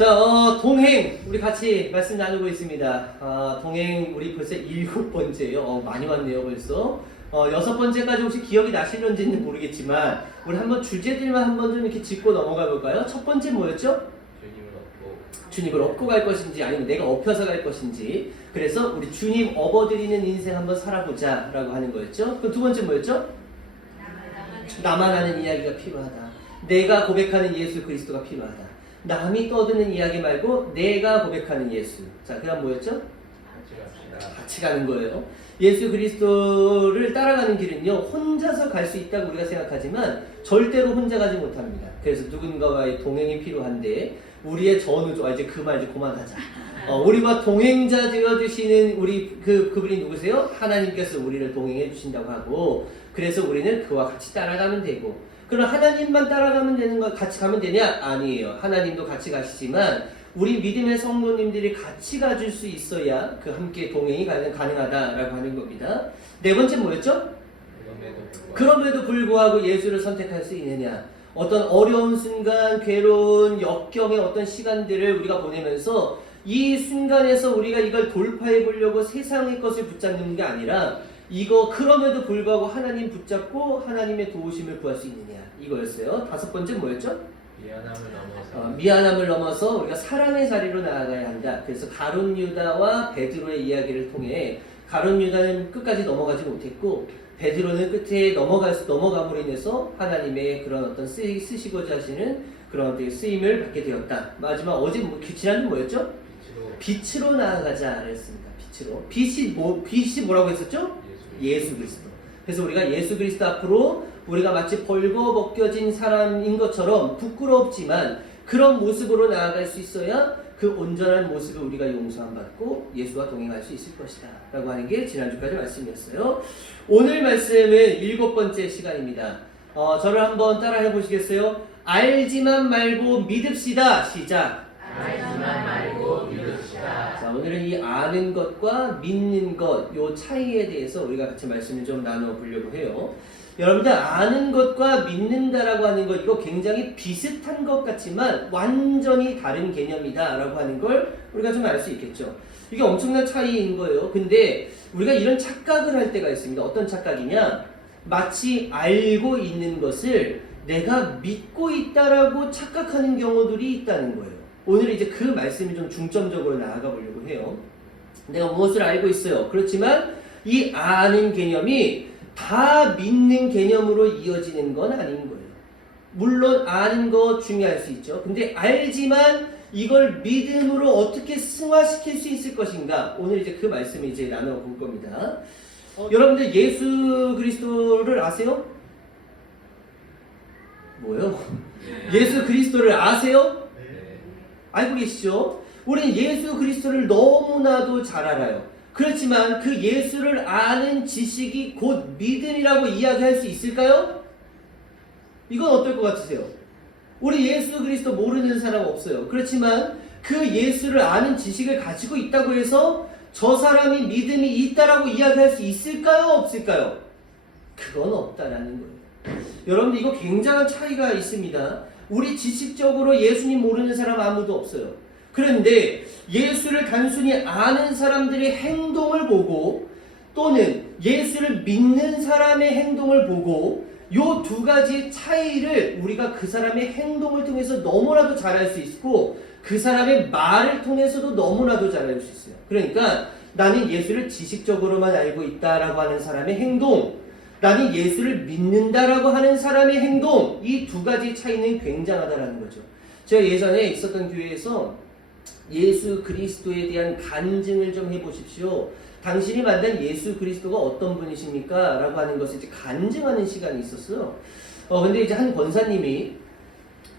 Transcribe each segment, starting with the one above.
자, 동행 우리 같이 말씀 나누고 있습니다. 동행 우리 벌써 7번째예요. 많이 왔네요 벌써. 6번째까지 혹시 기억이 나실런지는 모르겠지만 우리 한번 주제들만 한번 좀 이렇게 짚고 넘어가 볼까요? 첫 번째 뭐였죠? 주님을 업고 갈 것인지 아니면 내가 업혀서 갈 것인지. 그래서 우리 주님 업어드리는 인생 한번 살아보자 라고 하는 거였죠. 그럼 두 번째 뭐였죠? 나만 아는 이야기가 필요하다. 내가 고백하는 예수 그리스도가 필요하다. 남이 떠드는 이야기 말고 내가 고백하는 예수. 자, 그 다음 뭐였죠? 같이 가는 거예요. 예수 그리스도를 따라가는 길은요, 혼자서 갈 수 있다고 우리가 생각하지만 절대로 혼자 가지 못합니다. 그래서 누군가와의 동행이 필요한데 우리의 전우조, 이제 그 말 이제 그만하자. 우리와 동행자 되어주시는 그분이 누구세요? 하나님께서 우리를 동행해 주신다고 하고, 그래서 우리는 그와 같이 따라가면 되고. 그럼 하나님만 따라가면 되는 거, 같이 가면 되냐? 아니에요. 하나님도 같이 가시지만 우리 믿음의 성도님들이 같이 가줄 수 있어야 그 함께 동행이 가능하다라고 하는 겁니다. 네 번째 뭐였죠? 그럼에도 불구하고 예수를 선택할 수 있느냐? 어떤 어려운 순간, 괴로운 역경의 어떤 시간들을 우리가 보내면서 이 순간에서 우리가 이걸 돌파해 보려고 세상의 것을 붙잡는 게 아니라 그럼에도 불구하고 하나님 붙잡고 하나님의 도우심을 구할 수 있느냐, 이거였어요. 다섯 번째 뭐였죠? 미안함을 넘어서 우리가 사랑의 자리로 나아가야 한다. 그래서 가룟 유다와 베드로의 이야기를 통해 가룟 유다는 끝까지 넘어가지 못했고 베드로는 끝에 넘어감으로 인해서 하나님의 그런 어떤 쓰시고자 하시는 그런 어떤 쓰임을 받게 되었다. 마지막 지난주 뭐였죠? 빛으로 나아가자 그랬습니다. 빛이 뭐라고 했었죠? 예수 그리스도. 그래서 우리가 예수 그리스도 앞으로 우리가 마치 벌거벗겨진 사람인 것처럼 부끄럽지만 그런 모습으로 나아갈 수 있어야 그 온전한 모습을 우리가 용서함 받고 예수와 동행할 수 있을 것이다 라고 하는 게 지난주까지 말씀이었어요. 오늘 말씀은 7번째 시간입니다. 저를 한번 따라 해보시겠어요? 알지만 말고 믿읍시다. 시작. 알지만 말고 믿읍시다. 자, 오늘은 이 아는 것과 믿는 것, 요 차이에 대해서 우리가 같이 말씀을 좀 나눠보려고 해요. 여러분들, 아는 것과 믿는다라고 하는 것, 이거 굉장히 비슷한 것 같지만 완전히 다른 개념이다 라고 하는 걸 우리가 좀 알 수 있겠죠. 이게 엄청난 차이인 거예요. 근데 우리가 이런 착각을 할 때가 있습니다. 어떤 착각이냐? 마치 알고 있는 것을 내가 믿고 있다라고 착각하는 경우들이 있다는 거예요. 오늘 이제 그 말씀이 좀 중점적으로 나아가 보려고 해요. 내가 무엇을 알고 있어요. 그렇지만 이 아는 개념이 다 믿는 개념으로 이어지는 건 아닌 거예요. 물론 아는 거 중요할 수 있죠. 근데 알지만 이걸 믿음으로 어떻게 승화시킬 수 있을 것인가. 오늘 이제 그 말씀을 이제 나눠볼 겁니다. 여러분들 예수 그리스도를 아세요? 뭐요? 예수 그리스도를 아세요? 알고 계시죠? 우리는 예수 그리스도를 너무나도 잘 알아요. 그렇지만 그 예수를 아는 지식이 곧 믿음이라고 이야기할 수 있을까요? 이건 어떨 것 같으세요? 우리 예수 그리스도 모르는 사람 없어요. 그렇지만 그 예수를 아는 지식을 가지고 있다고 해서 저 사람이 믿음이 있다라고 이야기할 수 있을까요? 없을까요? 그건 없다라는 거예요. 여러분들, 이거 굉장한 차이가 있습니다. 우리 지식적으로 예수님 모르는 사람 아무도 없어요. 그런데 예수를 단순히 아는 사람들의 행동을 보고 또는 예수를 믿는 사람의 행동을 보고 요 두 가지 차이를 우리가 그 사람의 행동을 통해서 너무나도 잘 알 수 있고 그 사람의 말을 통해서도 너무나도 잘 알 수 있어요. 그러니까 나는 예수를 지식적으로만 알고 있다라고 하는 사람의 행동, 나는 예수를 믿는다라고 하는 사람의 행동, 이 두 가지 차이는 굉장하다라는 거죠. 제가 예전에 있었던 교회에서 예수 그리스도에 대한 간증을 좀 해보십시오. 당신이 만난 예수 그리스도가 어떤 분이십니까? 라고 하는 것을 이제 간증하는 시간이 있었어요. 근데 이제 한 권사님이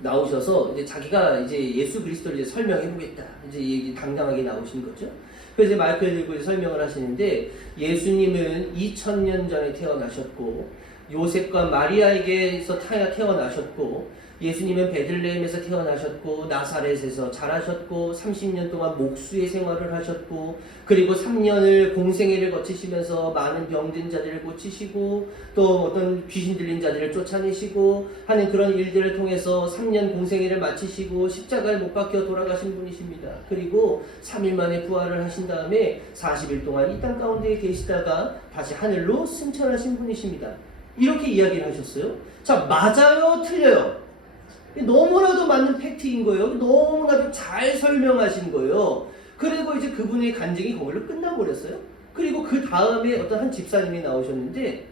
나오셔서 이제 자기가 이제 예수 그리스도를 이제 설명해보겠다. 이제 당당하게 나오신 거죠. 그래서 마이크를 들고 이제 설명을 하시는데, 예수님은 2000년 전에 태어나셨고 요셉과 마리아에게서 태어나셨고 예수님은 베들레헴에서 태어나셨고 나사렛에서 자라셨고 30년 동안 목수의 생활을 하셨고 그리고 3년을 공생애를 거치시면서 많은 병든 자들을 고치시고 또 어떤 귀신 들린 자들을 쫓아내시고 하는 그런 일들을 통해서 3년 공생애를 마치시고 십자가에 못 박혀 돌아가신 분이십니다. 그리고 3일 만에 부활을 하신 다음에 40일 동안 이 땅 가운데 계시다가 다시 하늘로 승천하신 분이십니다. 이렇게 이야기를 하셨어요. 자, 맞아요? 틀려요? 너무나도 맞는 팩트인 거예요. 너무나도 잘 설명하신 거예요. 그리고 이제 그분의 간증이 거기로 끝나버렸어요. 그리고 그 다음에 어떤 한 집사님이 나오셨는데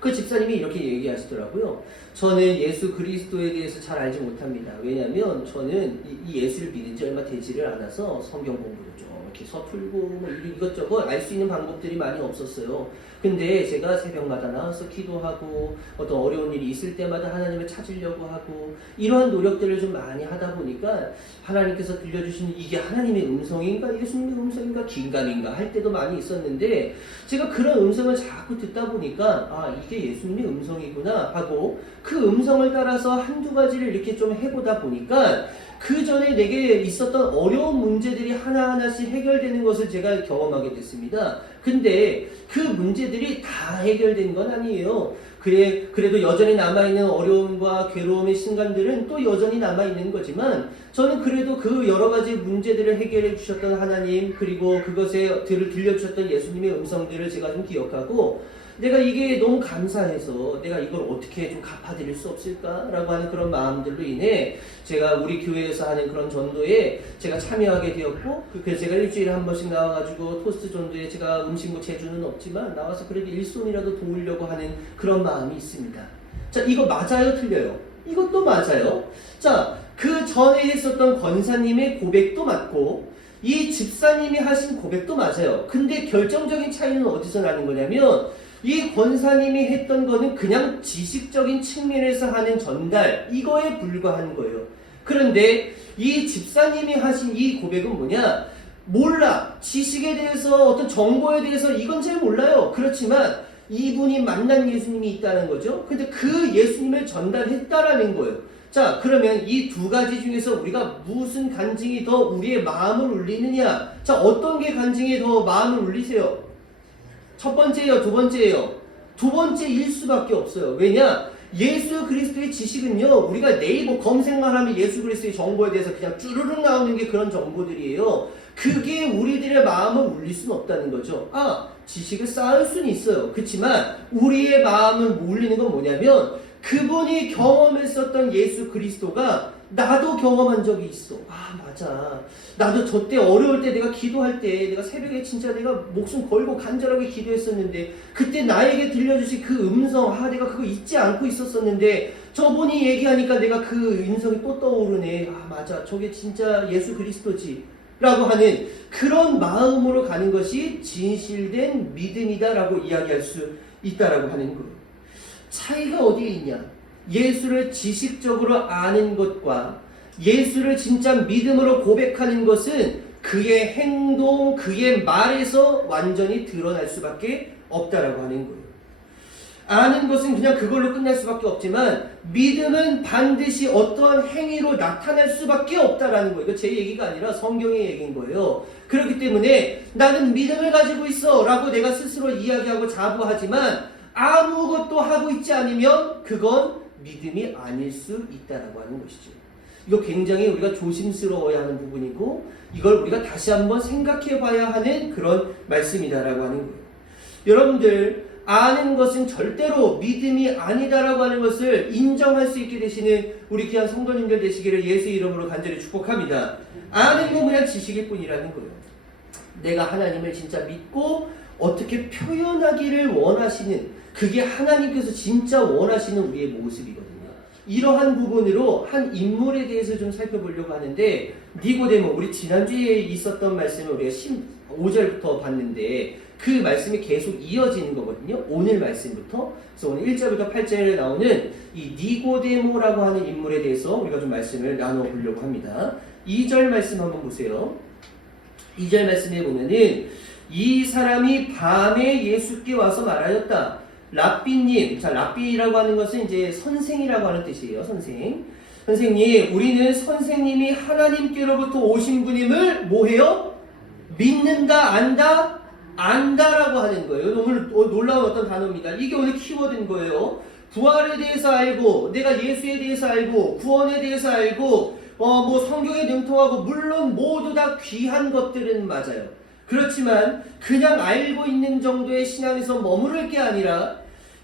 그 집사님이 이렇게 얘기하시더라고요. 저는 예수 그리스도에 대해서 잘 알지 못합니다. 왜냐하면 저는 이 예수를 믿은 지 얼마 되지를 않아서 성경 공부도 좀 이렇게 서툴고 뭐 이것저것 알 수 있는 방법들이 많이 없었어요. 근데 제가 새벽마다 나와서 기도하고 어떤 어려운 일이 있을 때마다 하나님을 찾으려고 하고 이러한 노력들을 좀 많이 하다 보니까 하나님께서 들려주시는 이게 하나님의 음성인가 예수님의 음성인가 긴가민가 할 때도 많이 있었는데 제가 그런 음성을 자꾸 듣다 보니까 아 이게 예수님의 음성이구나 하고 그 음성을 따라서 한두 가지를 이렇게 좀 해보다 보니까 그 전에 내게 있었던 어려운 문제들이 하나하나씩 해결되는 것을 제가 경험하게 됐습니다. 근데 그 문제들이 다 해결된 건 아니에요. 그래도 여전히 남아있는 어려움과 괴로움의 순간들은 또 여전히 남아있는 거지만 저는 그래도 그 여러 가지 문제들을 해결해 주셨던 하나님 그리고 그것에 들려주셨던 예수님의 음성들을 제가 좀 기억하고 내가 이게 너무 감사해서 내가 이걸 어떻게 좀 갚아드릴 수 없을까라고 하는 그런 마음들로 인해 제가 우리 교회에서 하는 그런 전도에 제가 참여하게 되었고 그래서 제가 일주일에 한 번씩 나와가지고 토스트 전도에 제가 음식 뭐 재주는 없지만 나와서 그래도 일손이라도 도우려고 하는 그런 마음이 있습니다. 자, 이거 맞아요? 틀려요? 이것도 맞아요. 자, 그 전에 했었던 권사님의 고백도 맞고 이 집사님이 하신 고백도 맞아요. 근데 결정적인 차이는 어디서 나는 거냐면 이 권사님이 했던 거는 그냥 지식적인 측면에서 하는 전달 이거에 불과한 거예요. 그런데 이 집사님이 하신 이 고백은 뭐냐? 몰라. 지식에 대해서 어떤 정보에 대해서 이건 잘 몰라요. 그렇지만 이분이 만난 예수님이 있다는 거죠. 근데 그 예수님을 전달했다라는 거예요. 자, 그러면 이 두 가지 중에서 우리가 무슨 간증이 더 우리의 마음을 울리느냐? 자, 어떤 게 간증이 더 마음을 울리세요? 첫 번째예요? 두 번째예요? 두 번째일 수밖에 없어요. 왜냐? 예수 그리스도의 지식은요, 우리가 네이버 검색만 하면 예수 그리스도의 정보에 대해서 그냥 쭈르륵 나오는 게 그런 정보들이에요. 그게 우리들의 마음을 울릴 수는 없다는 거죠. 아, 지식을 쌓을 수는 있어요. 그렇지만 우리의 마음을 울리는 건 뭐냐면 그분이 경험했었던 예수 그리스도가 나도 경험한 적이 있어. 아, 맞아. 나도 저 때 어려울 때 내가 기도할 때 내가 새벽에 진짜 내가 목숨 걸고 간절하게 기도했었는데 그때 나에게 들려주신 그 음성 내가 그거 잊지 않고 있었었는데 저분이 얘기하니까 내가 그 음성이 또 떠오르네. 아, 맞아. 저게 진짜 예수 그리스도지. 라고 하는 그런 마음으로 가는 것이 진실된 믿음이다라고 이야기할 수 있다라고 하는 거예요. 차이가 어디에 있냐? 예수를 지식적으로 아는 것과 예수를 진짜 믿음으로 고백하는 것은 그의 행동, 그의 말에서 완전히 드러날 수밖에 없다라고 하는 거예요. 아는 것은 그냥 그걸로 끝날 수밖에 없지만 믿음은 반드시 어떠한 행위로 나타날 수밖에 없다라는 거예요. 이거 제 얘기가 아니라 성경의 얘기인 거예요. 그렇기 때문에 나는 믿음을 가지고 있어 라고 내가 스스로 이야기하고 자부하지만 아무것도 하고 있지 않으면 그건 믿음이 아닐 수 있다라고 하는 것이죠. 이거 굉장히 우리가 조심스러워야 하는 부분이고 이걸 우리가 다시 한번 생각해 봐야 하는 그런 말씀이다라고 하는 거예요. 여러분들 아는 것은 절대로 믿음이 아니다라고 하는 것을 인정할 수 있게 되시는 우리 귀한 성도님들 되시기를 예수 이름으로 간절히 축복합니다. 아는 건 그냥 지식일 뿐이라는 거예요. 내가 하나님을 진짜 믿고 어떻게 표현하기를 원하시는 그게 하나님께서 진짜 원하시는 우리의 모습이거든요. 이러한 부분으로 한 인물에 대해서 좀 살펴보려고 하는데 니고데모, 우리 지난주에 있었던 말씀을 우리가 15절부터 봤는데 그 말씀이 계속 이어지는 거거든요. 오늘 말씀부터. 그래서 오늘 1절부터 8절에 나오는 이 니고데모라고 하는 인물에 대해서 우리가 좀 말씀을 나눠보려고 합니다. 2절 말씀 한번 보세요. 2절 말씀에 보면은 이 사람이 밤에 예수께 와서 말하였다. 랍비님. 자, 랍비라고 하는 것은 이제 선생이라고 하는 뜻이에요. 선생. 선생님, 우리는 선생님이 하나님께로부터 오신 분임을 뭐해요? 믿는다, 안다? 안다라고 하는 거예요. 너무 놀라운 어떤 단어입니다. 이게 오늘 키워드인 거예요. 부활에 대해서 알고, 내가 예수에 대해서 알고, 구원에 대해서 알고, 뭐 성경에 능통하고, 물론 모두 다 귀한 것들은 맞아요. 그렇지만 그냥 알고 있는 정도의 신앙에서 머무를 게 아니라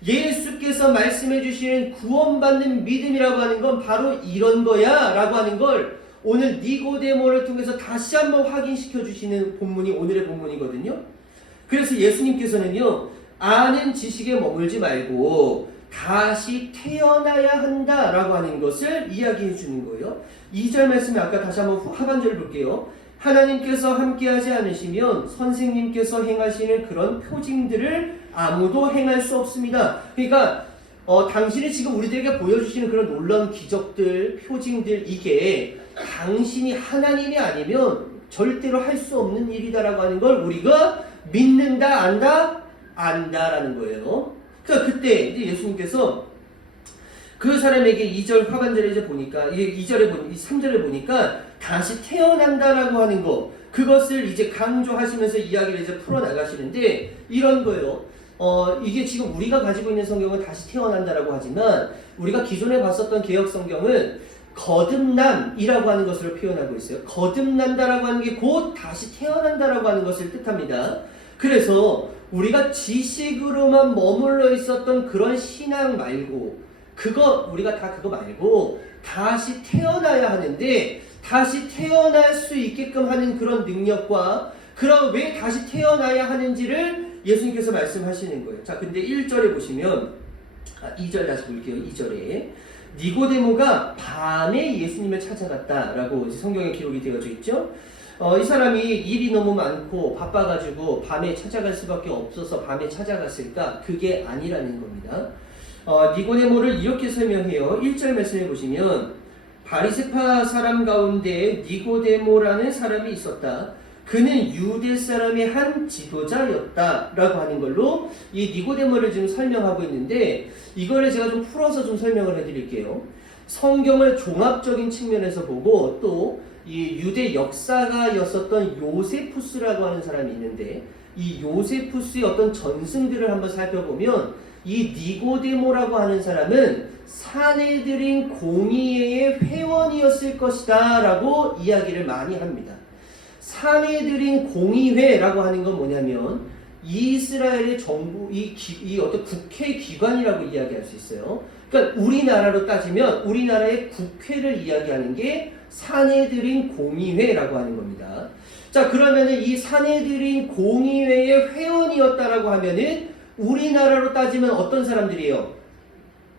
예수께서 말씀해 주시는 구원받는 믿음이라고 하는 건 바로 이런 거야 라고 하는 걸 오늘 니고데모를 통해서 다시 한번 확인시켜 주시는 본문이 오늘의 본문이거든요. 그래서 예수님께서는요, 아는 지식에 머물지 말고 다시 태어나야 한다라고 하는 것을 이야기해 주는 거예요. 2절 말씀에 아까 다시 한번 하반절을 볼게요. 하나님께서 함께하지 않으시면 선생님께서 행하시는 그런 표징들을 아무도 행할 수 없습니다. 그러니까 당신이 지금 우리들에게 보여주시는 그런 놀라운 기적들, 표징들, 이게 당신이 하나님이 아니면 절대로 할 수 없는 일이다라고 하는 걸 우리가 믿는다, 안다? 안다라는 거예요. 그러니까 그때 이제 예수님께서 그 사람에게 2절 하반절에 이제 보니까, 3절에 보니까 다시 태어난다라고 하는 거, 그것을 이제 강조하시면서 이야기를 이제 풀어나가시는데, 이런 거예요. 이게 지금 우리가 가지고 있는 성경은 다시 태어난다라고 하지만, 우리가 기존에 봤었던 개혁 성경은 거듭남이라고 하는 것으로 표현하고 있어요. 거듭난다라고 하는 게 곧 다시 태어난다라고 하는 것을 뜻합니다. 그래서 우리가 지식으로만 머물러 있었던 그런 신앙 말고, 우리가 다 그거 말고 다시 태어나야 하는데, 다시 태어날 수 있게끔 하는 그런 능력과, 그럼 왜 다시 태어나야 하는지를 예수님께서 말씀하시는 거예요. 자, 근데 1절에 보시면, 2절 다시 볼게요. 2절에 니고데모가 밤에 예수님을 찾아갔다라고 성경에 기록이 되어져 있죠. 이 사람이 일이 너무 많고 바빠가지고 밤에 찾아갈 수밖에 없어서 밤에 찾아갔을까? 그게 아니라는 겁니다. 니고데모를 이렇게 설명해요. 1절 말씀해 보시면, 바리새파 사람 가운데 니고데모라는 사람이 있었다. 그는 유대 사람의 한 지도자였다 라고 하는 걸로 이 니고데모를 지금 설명하고 있는데, 이거를 제가 좀 풀어서 좀 설명을 해드릴게요. 성경을 종합적인 측면에서 보고 또 이 유대 역사가였었던 요세푸스라고 하는 사람이 있는데, 이 요세푸스의 어떤 전승들을 한번 살펴보면 이 니고데모라고 하는 사람은 사내들인 공의회의 회원이었을 것이다 라고 이야기를 많이 합니다. 사내들인 공의회라고 하는 건 뭐냐면 이스라엘의 정부, 이 어떤 국회 기관이라고 이야기할 수 있어요. 그러니까 우리나라로 따지면 우리나라의 국회를 이야기하는 게 사내들인 공의회라고 하는 겁니다. 자, 그러면은 이 사내들인 공의회의 회원이었다라고 하면은 우리나라로 따지면 어떤 사람들이에요?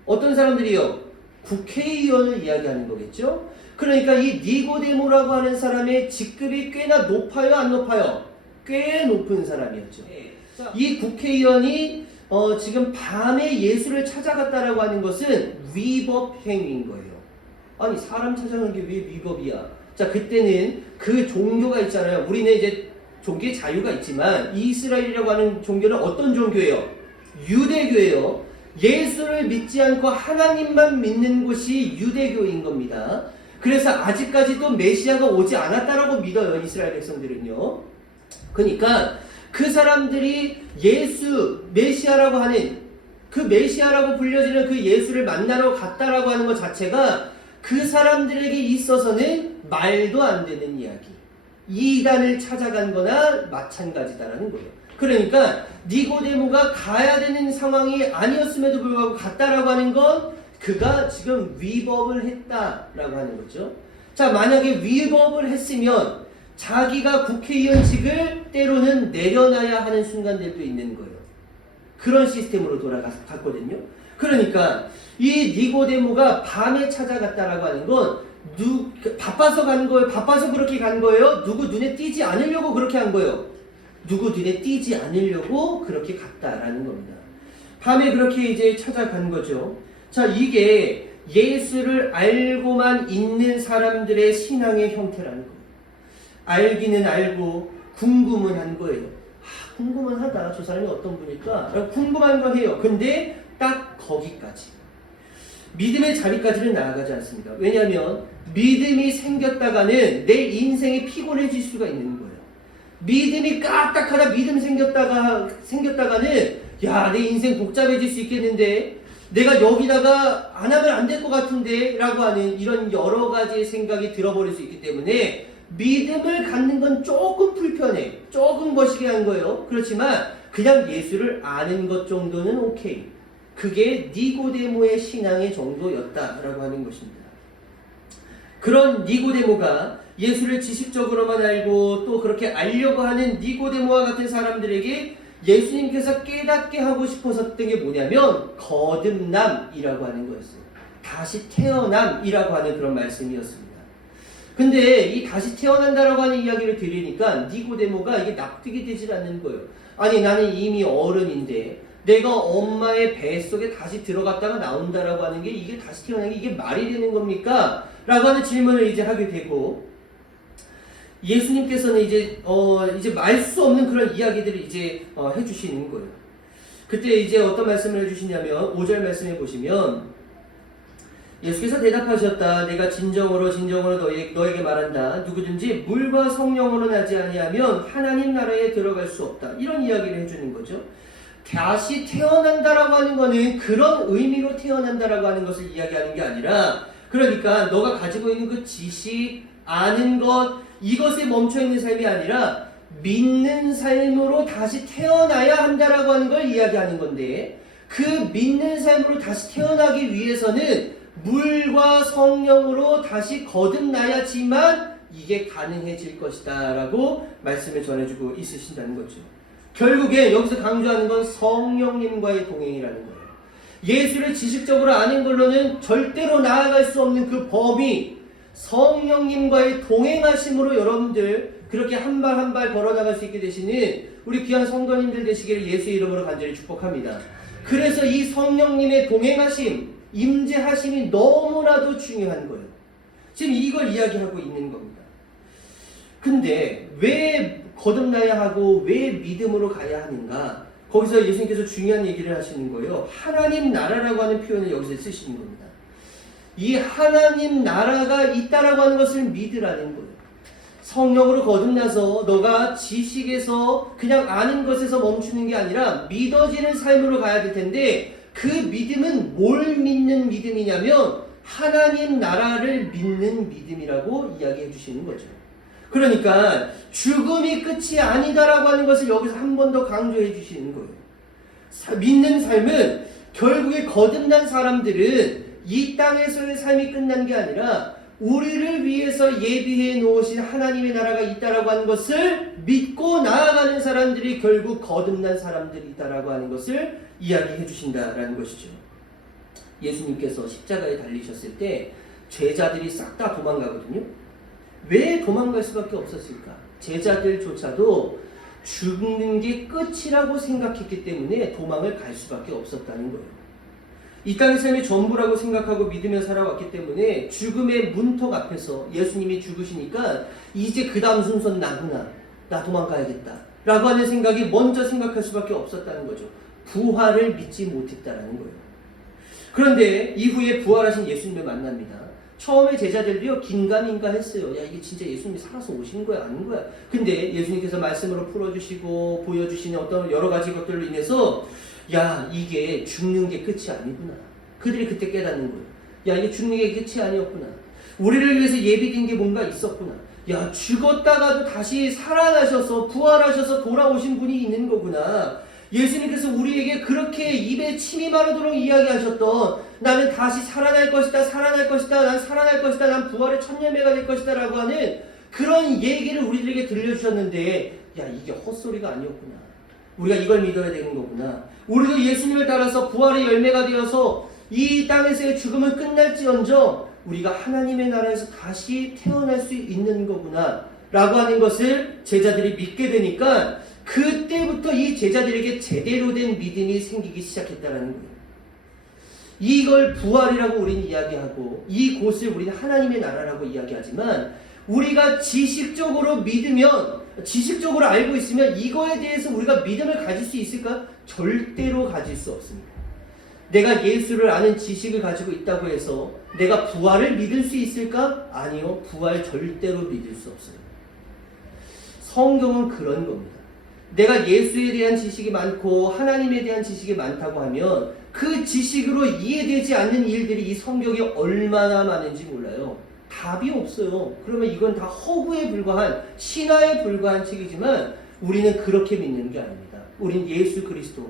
어떤 사람들이요? 국회의원을 이야기하는 거겠죠? 그러니까 이 니고데모라고 하는 사람의 직급이 꽤나 높아요, 안 높아요? 꽤 높은 사람이었죠. 이 국회의원이 지금 밤에 예수를 찾아갔다라고 하는 것은 위법 행위인 거예요. 아니, 사람 찾아가는 게 왜 위법이야? 자, 그때는 그 종교가 있잖아요. 우리는 이제 종교의 자유가 있지만 이스라엘이라고 하는 종교는 어떤 종교예요? 유대교예요. 예수를 믿지 않고 하나님만 믿는 곳이 유대교인 겁니다. 그래서 아직까지도 메시아가 오지 않았다라고 믿어요, 이스라엘 백성들은요. 그러니까 그 사람들이 예수, 메시아라고 하는, 그 메시아라고 불려지는 그 예수를 만나러 갔다라고 하는 것 자체가 그 사람들에게 있어서는 말도 안 되는 이야기, 이단을 찾아간 거나 마찬가지다라는 거예요. 그러니까 니고데모가 가야 되는 상황이 아니었음에도 불구하고 갔다라고 하는 건 그가 지금 위법을 했다라고 하는 거죠. 자, 만약에 위법을 했으면 자기가 국회의원직을 때로는 내려놔야 하는 순간들도 있는 거예요. 그런 시스템으로 돌아갔거든요. 그러니까 이 니고데모가 밤에 찾아갔다라고 하는 건 바빠서 간 거예요? 바빠서 그렇게 간 거예요? 누구 눈에 띄지 않으려고 그렇게 한 거예요? 누구 눈에 띄지 않으려고 그렇게 갔다라는 겁니다. 밤에 그렇게 이제 찾아간 거죠. 자, 이게 예수를 알고만 있는 사람들의 신앙의 형태라는 거예요. 알기는 알고 궁금은 한 거예요. 궁금은 하다. 저 사람이 어떤 분일까? 라고 궁금한 거 해요. 근데 딱 거기까지. 믿음의 자리까지는 나아가지 않습니다. 왜냐하면 믿음이 생겼다가는 내 인생이 피곤해질 수가 있는 거예요. 믿음이 까딱하다 믿음 생겼다가는 야, 내 인생 복잡해질 수 있겠는데 내가 여기다가 안 하면 안 될 것 같은데 라고 하는 이런 여러 가지의 생각이 들어버릴 수 있기 때문에 믿음을 갖는 건 조금 불편해. 조금 거시기 한 거예요. 그렇지만 그냥 예수를 아는 것 정도는 오케이. 그게 니고데모의 신앙의 정도였다라고 하는 것입니다. 그런 니고데모가 예수를 지식적으로만 알고 또 그렇게 알려고 하는 니고데모와 같은 사람들에게 예수님께서 깨닫게 하고 싶으셨던 게 뭐냐면 거듭남이라고 하는 거였어요. 다시 태어남이라고 하는 그런 말씀이었습니다. 근데 이 다시 태어난다라고 하는 이야기를 들으니까 니고데모가 이게 납득이 되질 않는 거예요. 아니 나는 이미 어른인데 내가 엄마의 뱃속에 다시 들어갔다가 나온다라고 하는 게 이게 다시 태어나는 게 이게 말이 되는 겁니까? 라고 하는 질문을 이제 하게 되고 예수님께서는 이제 말 수 없는 그런 이야기들을 이제 해주시는 거예요. 그때 이제 어떤 말씀을 해주시냐면 5절 말씀해 보시면 예수께서 대답하셨다. 내가 진정으로 너에게 말한다. 누구든지 물과 성령으로 나지 아니하면 하나님 나라에 들어갈 수 없다. 이런 이야기를 해주는 거죠. 다시 태어난다라고 하는 거는 그런 의미로 태어난다라고 하는 것을 이야기하는 게 아니라 그러니까 너가 가지고 있는 그 지식, 아는 것 이것에 멈춰있는 삶이 아니라 믿는 삶으로 다시 태어나야 한다라고 하는 걸 이야기하는 건데 그 믿는 삶으로 다시 태어나기 위해서는 물과 성령으로 다시 거듭나야지만 이게 가능해질 것이다 라고 말씀을 전해주고 있으신다는 거죠. 결국에 여기서 강조하는 건 성령님과의 동행이라는 거예요. 예수를 지식적으로 아는 걸로는 절대로 나아갈 수 없는 그 범위 성령님과의 동행하심으로 여러분들 그렇게 한 발 한 발 걸어나갈 수 있게 되시는 우리 귀한 성도님들 되시기를 예수의 이름으로 간절히 축복합니다. 그래서 이 성령님의 동행하심, 임재하심이 너무나도 중요한 거예요. 지금 이걸 이야기하고 있는 겁니다. 근데 왜 거듭나야 하고 왜 믿음으로 가야 하는가? 거기서 예수님께서 중요한 얘기를 하시는 거예요. 하나님 나라라고 하는 표현을 여기서 쓰시는 겁니다. 이 하나님 나라가 있다라고 하는 것을 믿으라는 거예요. 성령으로 거듭나서 너가 지식에서 그냥 아는 것에서 멈추는 게 아니라 믿어지는 삶으로 가야 될 텐데 그 믿음은 뭘 믿는 믿음이냐면 하나님 나라를 믿는 믿음이라고 이야기해 주시는 거죠. 그러니까 죽음이 끝이 아니다라고 하는 것을 여기서 한 번 더 강조해 주시는 거예요. 믿는 삶은 결국에 거듭난 사람들은 이 땅에서의 삶이 끝난 게 아니라 우리를 위해서 예비해 놓으신 하나님의 나라가 있다라고 하는 것을 믿고 나아가는 사람들이 결국 거듭난 사람들이 있다라고 하는 것을 이야기해 주신다라는 것이죠. 예수님께서 십자가에 달리셨을 때 제자들이 싹 다 도망가거든요. 왜 도망갈 수밖에 없었을까? 제자들조차도 죽는 게 끝이라고 생각했기 때문에 도망을 갈 수밖에 없었다는 거예요. 이 땅의 삶이 전부라고 생각하고 믿으며 살아왔기 때문에 죽음의 문턱 앞에서 예수님이 죽으시니까 이제 그 다음 순서는 나구나. 나 도망가야겠다. 라고 하는 생각이 먼저 생각할 수밖에 없었다는 거죠. 부활을 믿지 못했다라는 거예요. 그런데 이후에 부활하신 예수님을 만납니다. 처음에 제자들도요 긴가민가 했어요. 야 이게 진짜 예수님이 살아서 오신 거야 아닌 거야. 근데 예수님께서 말씀으로 풀어주시고 보여주시는 어떤 여러 가지 것들로 인해서 야 이게 죽는 게 끝이 아니구나. 그들이 그때 깨닫는 거예요. 야 이게 죽는 게 끝이 아니었구나. 우리를 위해서 예비된 게 뭔가 있었구나. 야 죽었다가도 다시 살아나셔서 부활하셔서 돌아오신 분이 있는 거구나. 예수님께서 우리에게 그렇게 입에 침이 마르도록 이야기하셨던 나는 다시 살아날 것이다, 살아날 것이다, 난 살아날 것이다, 난 부활의 첫 열매가 될 것이다 라고 하는 그런 얘기를 우리들에게 들려주셨는데 야 이게 헛소리가 아니었구나. 우리가 이걸 믿어야 되는 거구나. 우리도 예수님을 따라서 부활의 열매가 되어서 이 땅에서의 죽음은 끝날지언정 우리가 하나님의 나라에서 다시 태어날 수 있는 거구나 라고 하는 것을 제자들이 믿게 되니까 그때부터 이 제자들에게 제대로 된 믿음이 생기기 시작했다는 거예요. 이걸 부활이라고 우리는 이야기하고 이 곳을 우리는 하나님의 나라라고 이야기하지만 우리가 지식적으로 믿으면, 지식적으로 알고 있으면 이거에 대해서 우리가 믿음을 가질 수 있을까? 절대로 가질 수 없습니다. 내가 예수를 아는 지식을 가지고 있다고 해서 내가 부활을 믿을 수 있을까? 아니요. 부활 절대로 믿을 수 없어요. 성경은 그런 겁니다. 내가 예수에 대한 지식이 많고 하나님에 대한 지식이 많다고 하면 그 지식으로 이해되지 않는 일들이 이 성경에 얼마나 많은지 몰라요. 답이 없어요. 그러면 이건 다 허구에 불과한, 신화에 불과한 책이지만 우리는 그렇게 믿는 게 아닙니다. 우린 예수 그리스도,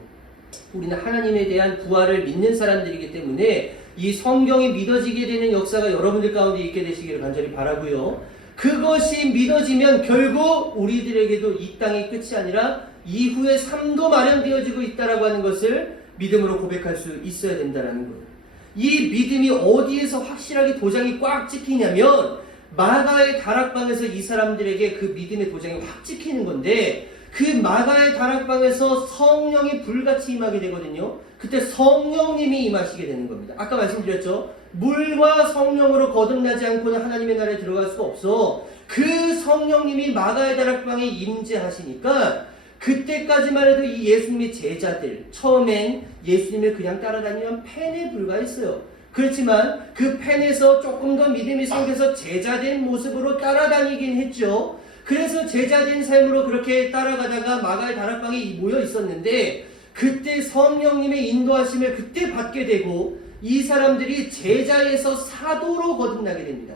우리는 하나님에 대한 부활을 믿는 사람들이기 때문에 이 성경이 믿어지게 되는 역사가 여러분들 가운데 있게 되시기를 간절히 바라고요. 그것이 믿어지면 결국 우리들에게도 이 땅의 끝이 아니라 이후의 삶도 마련되어지고 있다라고 하는 것을 믿음으로 고백할 수 있어야 된다는 거예요. 이 믿음이 어디에서 확실하게 도장이 꽉 찍히냐면 마가의 다락방에서 이 사람들에게 그 믿음의 도장이 확 찍히는 건데, 그 마가의 다락방에서 성령이 불같이 임하게 되거든요. 그때 성령님이 임하시게 되는 겁니다. 아까 말씀드렸죠. 물과 성령으로 거듭나지 않고는 하나님의 나라에 들어갈 수가 없어. 그 성령님이 마가의 다락방에 임재하시니까 그때까지만 해도 이 예수님의 제자들, 처음엔 예수님을 그냥 따라다니면 팬에 불과했어요. 그렇지만 그 팬에서 조금 더 믿음이 생겨서 제자된 모습으로 따라다니긴 했죠. 그래서 제자된 삶으로 그렇게 따라가다가 마가의 다락방에 모여 있었는데, 그때 성령님의 인도하심을 그때 받게 되고 이 사람들이 제자에서 사도로 거듭나게 됩니다.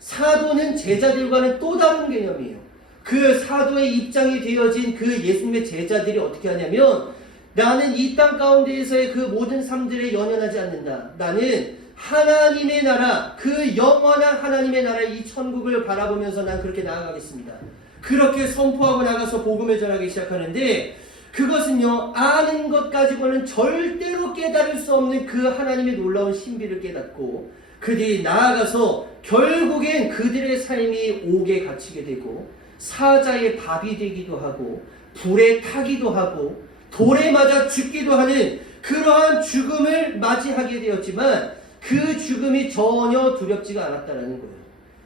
사도는 제자들과는 또 다른 개념이에요. 그 사도의 입장이 되어진 그 예수님의 제자들이 어떻게 하냐면, 나는 이 땅 가운데에서의 그 모든 삶들에 연연하지 않는다. 나는 하나님의 나라, 그 영원한 하나님의 나라, 이 천국을 바라보면서 난 그렇게 나아가겠습니다. 그렇게 선포하고 나가서 복음을 전하기 시작하는데, 그것은요, 아는 것 가지고는 절대로 깨달을 수 없는 그 하나님의 놀라운 신비를 깨닫고 그들이 나아가서 결국엔 그들의 삶이 옥에 갇히게 되고 사자의 밥이 되기도 하고 불에 타기도 하고 돌에 맞아 죽기도 하는 그러한 죽음을 맞이하게 되었지만 그 죽음이 전혀 두렵지가 않았다는 거예요.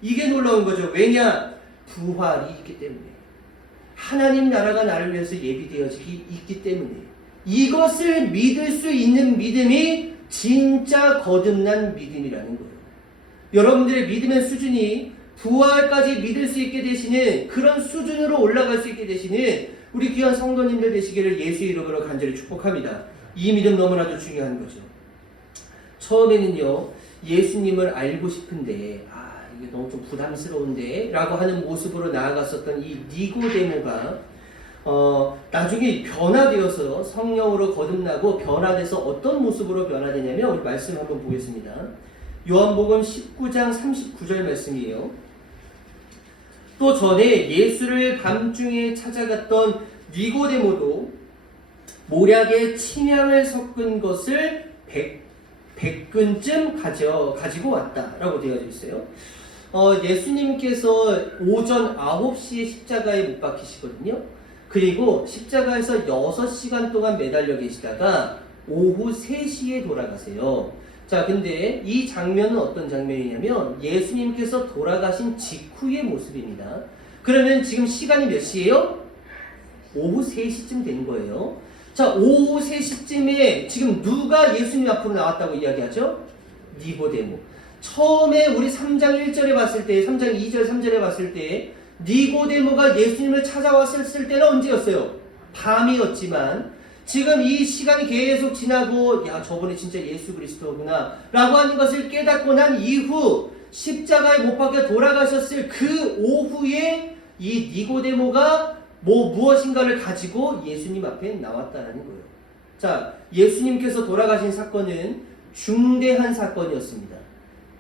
이게 놀라운 거죠. 왜냐? 부활이 있기 때문에. 하나님 나라가 나를 위해서 예비되어지기 있기 때문에. 이것을 믿을 수 있는 믿음이 진짜 거듭난 믿음이라는 거예요. 여러분들의 믿음의 수준이 부활까지 믿을 수 있게 되시는 그런 수준으로 올라갈 수 있게 되시는 우리 귀한 성도님들 되시기를 예수의 이름으로 간절히 축복합니다. 이 믿음 너무나도 중요한 거죠. 처음에는요, 예수님을 알고 싶은데 이게 너무 좀 부담스러운데 라고 하는 모습으로 나아갔었던 이 니고데모가 나중에 변화되어서 성령으로 거듭나고 변화돼서 어떤 모습으로 변화되냐면, 우리 말씀 한번 보겠습니다. 요한복음 19장 39절 말씀이에요. 또 전에 예수를 밤중에 찾아갔던 니고데모도 모략에 침향을 섞은 것을 100근쯤 가지고 왔다라고 되어져 있어요. 예수님께서 오전 9시에 십자가에 못 박히시거든요. 그리고 십자가에서 6시간 동안 매달려 계시다가 오후 3시에 돌아가세요. 자, 근데 이 장면은 어떤 장면이냐면 예수님께서 돌아가신 직후의 모습입니다. 그러면 지금 시간이 몇 시예요? 오후 3시쯤 된 거예요. 자, 오후 3시쯤에 지금 누가 예수님 앞으로 나왔다고 이야기하죠? 니고데모. 처음에 우리 3장 1절에 봤을 때, 3장 2절, 3절에 봤을 때 니고데모가 예수님을 찾아왔을 때는 언제였어요? 밤이었지만 지금 이 시간이 계속 지나고 야, 저분이 진짜 예수 그리스도구나 라고 하는 것을 깨닫고 난 이후 십자가에 못 박혀 돌아가셨을 그 오후에 이 니고데모가 무엇인가를 가지고 예수님 앞에 나왔다라는 거예요. 자, 예수님께서 돌아가신 사건은 중대한 사건이었습니다.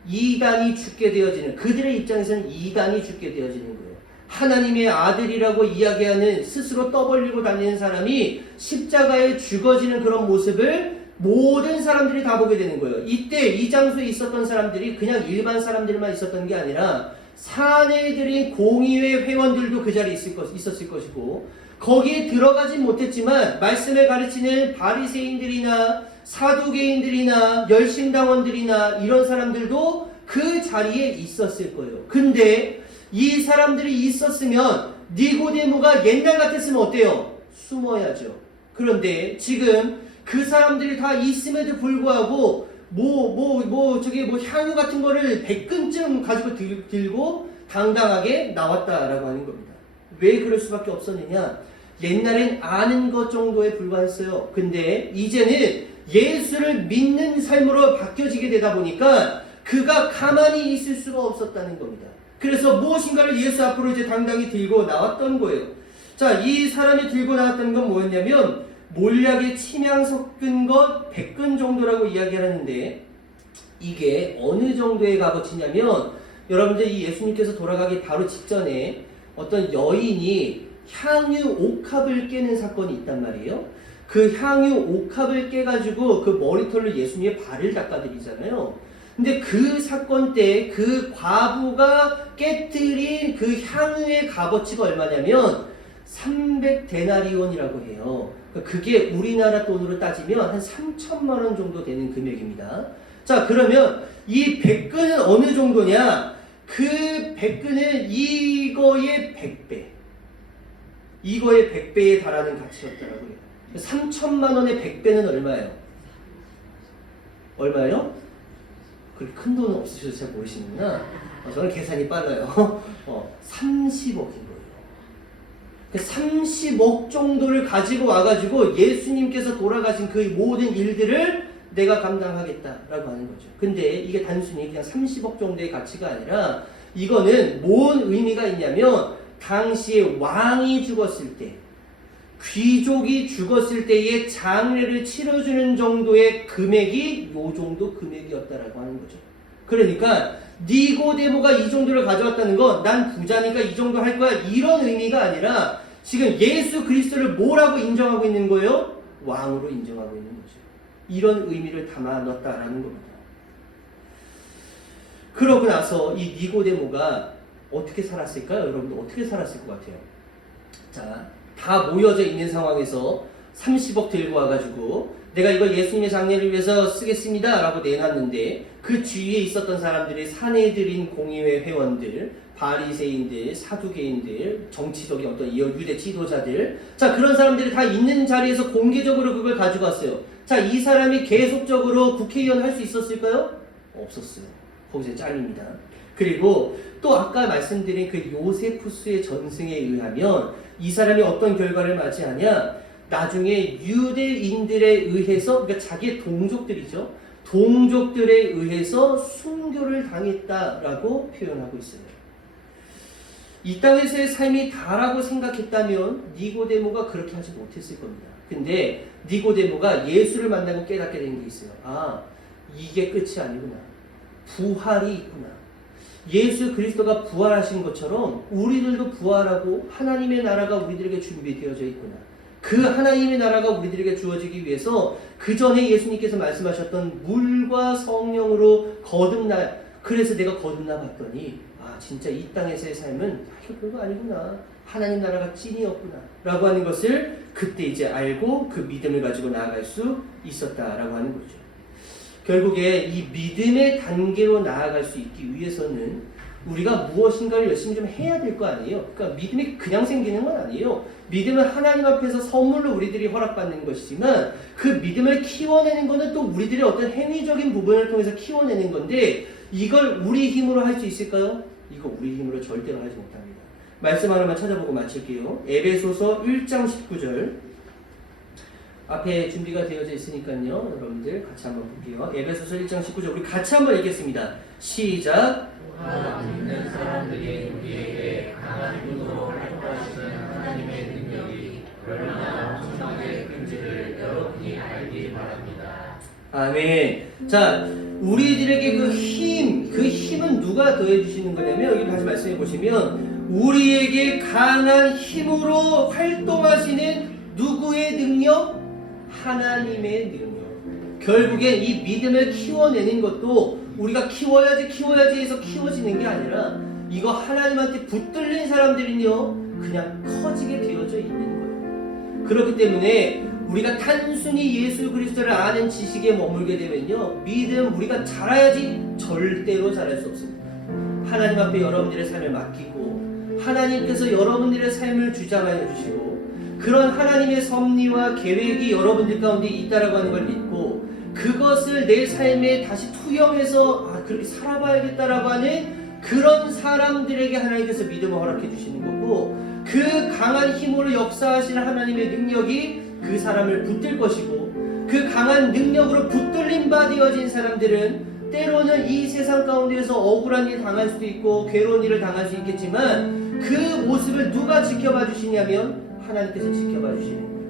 이단이 죽게 되어지는, 그들의 입장에서는 이단이 죽게 되어지는 거예요. 하나님의 아들이라고 이야기하는, 스스로 떠벌리고 다니는 사람이 십자가에 죽어지는 그런 모습을 모든 사람들이 다 보게 되는 거예요. 이때 이 장소에 있었던 사람들이 그냥 일반 사람들만 있었던 게 아니라 사내들인 공의회 회원들도 그 자리에 있었을 것이고, 거기에 들어가진 못했지만 말씀을 가르치는 바리새인들이나 사두개인들이나 열심당원들이나 이런 사람들도 그 자리에 있었을 거예요. 근데 이 사람들이 있었으면 니고데모가 옛날 같았으면 어때요? 숨어야죠. 그런데 지금 그 사람들이 다 있음에도 불구하고 향유 같은 거를 100근쯤 가지고 들고 당당하게 나왔다라고 하는 겁니다. 왜 그럴 수밖에 없었느냐? 옛날엔 아는 것 정도에 불과했어요. 근데 이제는 예수를 믿는 삶으로 바뀌어지게 되다 보니까 그가 가만히 있을 수가 없었다는 겁니다. 그래서 무엇인가를 예수 앞으로 이제 당당히 들고 나왔던 거예요. 자, 이 사람이 들고 나왔던 건 뭐였냐면 몰약에 침향 섞은 것 100근 정도라고 이야기하는데 이게 어느 정도의 값어치냐면 여러분들 이 예수님께서 돌아가기 바로 직전에 어떤 여인이 향유 옥합을 깨는 사건이 있단 말이에요. 그 향유 옥합을 깨가지고 그 머리털로 예수님의 발을 닦아드리잖아요. 근데 그 사건 때 그 과부가 깨뜨린 그 향유의 값어치가 얼마냐면 300데나리온이라고 해요. 그게 우리나라 돈으로 따지면 한 3천만 원 정도 되는 금액입니다. 자, 그러면 이 100근은 어느 정도냐? 그 100근은 이거의 100배. 이거의 100배에 달하는 가치였더라고요. 3천만 원의 100배는 얼마예요? 얼마예요? 그렇게 큰 돈은 없으셔서 잘 모르시는구나. 저는 계산이 빨라요. 30억인 거예요. 30억 정도를 가지고 와가지고 예수님께서 돌아가신 그 모든 일들을 내가 감당하겠다라고 하는 거죠. 근데 이게 단순히 그냥 30억 정도의 가치가 아니라 이거는 뭔 의미가 있냐면 당시에 왕이 죽었을 때, 귀족이 죽었을 때의 장례를 치러주는 정도의 금액이 요 정도 금액이었다라고 하는 거죠. 그러니까 니고데모가 이 정도를 가져왔다는 건 난 부자니까 이 정도 할 거야 이런 의미가 아니라 지금 예수 그리스도를 뭐라고 인정하고 있는 거예요? 왕으로 인정하고 있는 거죠. 이런 의미를 담아 넣었다라는 겁니다. 그러고 나서 이 니고데모가 어떻게 살았을까요? 여러분들 어떻게 살았을 것 같아요? 자, 다 모여져 있는 상황에서 30억 들고 와가지고 내가 이걸 예수님의 장례를 위해서 쓰겠습니다 라고 내놨는데 그 주위에 있었던 사람들이 사내들인 공의회 회원들, 바리새인들, 사두개인들, 정치적인 어떤 유대 지도자들, 자, 그런 사람들이 다 있는 자리에서 공개적으로 그걸 가지고 왔어요. 자, 이 사람이 계속적으로 국회의원 할 수 있었을까요? 없었어요. 거기서 잘립니다. 그리고 또 아까 말씀드린 그 요세푸스의 전승에 의하면 이 사람이 어떤 결과를 맞이하냐? 나중에 유대인들에 의해서, 그러니까 자기의 동족들이죠. 동족들에 의해서 순교를 당했다라고 표현하고 있어요. 이 땅에서의 삶이 다라고 생각했다면 니고데모가 그렇게 하지 못했을 겁니다. 근데 니고데모가 예수를 만나고 깨닫게 된 게 있어요. 아, 이게 끝이 아니구나. 부활이 있구나. 예수 그리스도가 부활하신 것처럼 우리들도 부활하고 하나님의 나라가 우리들에게 준비되어져 있구나. 그 하나님의 나라가 우리들에게 주어지기 위해서 그 전에 예수님께서 말씀하셨던 물과 성령으로 거듭나, 그래서 내가 거듭나 봤더니 아, 진짜 이 땅에서의 삶은 별거 아니구나. 하나님 나라가 찐이었구나 라고 하는 것을 그때 이제 알고 그 믿음을 가지고 나아갈 수 있었다라고 하는 거죠. 결국에 이 믿음의 단계로 나아갈 수 있기 위해서는 우리가 무엇인가를 열심히 좀 해야 될 거 아니에요. 그러니까 믿음이 그냥 생기는 건 아니에요. 믿음은 하나님 앞에서 선물로 우리들이 허락받는 것이지만 그 믿음을 키워내는 것은 또 우리들의 어떤 행위적인 부분을 통해서 키워내는 건데 이걸 우리 힘으로 할 수 있을까요? 이거 우리 힘으로 절대로 하지 못합니다. 말씀 하나만 찾아보고 마칠게요. 에베소서 1장 19절 앞에 준비가 되어져 있으니까요. 여러분들 같이 한번 볼게요. 에베소서 1장 19절 우리 같이 한번 읽겠습니다. 시작. 믿는 사람들이 우리에게 강한 분으로 활동하시는 하나님의 능력이 얼마나 엄청나게 큰지를 여러분이 알기 바랍니다. 아멘. 자, 우리들에게 그 힘은 누가 더해주시는 거냐면 여기 다시 말씀해 보시면 우리에게 강한 힘으로 활동하시는 누구의 능력? 하나님의 능력. 결국엔 이 믿음을 키워내는 것도 우리가 키워야지 해서 키워지는 게 아니라 이거 하나님한테 붙들린 사람들은요 그냥 커지게 되어져 있는 거예요. 그렇기 때문에 우리가 단순히 예수 그리스도를 아는 지식에 머물게 되면요 믿음 우리가 잘해야지 절대로 잘할 수 없습니다. 하나님 앞에 여러분들의 삶을 맡기고 하나님께서 여러분들의 삶을 주장하여 주시고 그런 하나님의 섭리와 계획이 여러분들 가운데 있다라고 하는 걸 믿고 그것을 내 삶에 다시 투영해서 그렇게 살아봐야겠다라고 하는 그런 사람들에게 하나님께서 믿음을 허락해 주시는 거고 그 강한 힘으로 역사하시는 하나님의 능력이 그 사람을 붙들 것이고 그 강한 능력으로 붙들림 바 되어진 사람들은 때로는 이 세상 가운데에서 억울한 일 당할 수도 있고 괴로운 일을 당할 수 있겠지만 그 모습을 누가 지켜봐 주시냐면 하나님께서 지켜봐 주시는 거예요.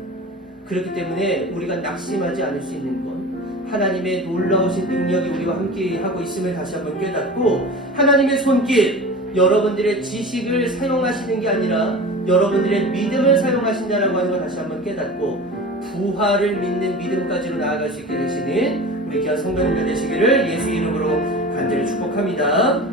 그렇기 때문에 우리가 낙심하지 않을 수 있는 건 하나님의 놀라우신 능력이 우리와 함께 하고 있음을 다시 한번 깨닫고 하나님의 손길 여러분들의 지식을 사용하시는 게 아니라 여러분들의 믿음을 사용하신다라고 하는 걸 다시 한번 깨닫고 부활을 믿는 믿음까지로 나아갈 수 있게 되시는 우리 귀한 성도님들 되시기를 예수 이름으로 간절히 축복합니다.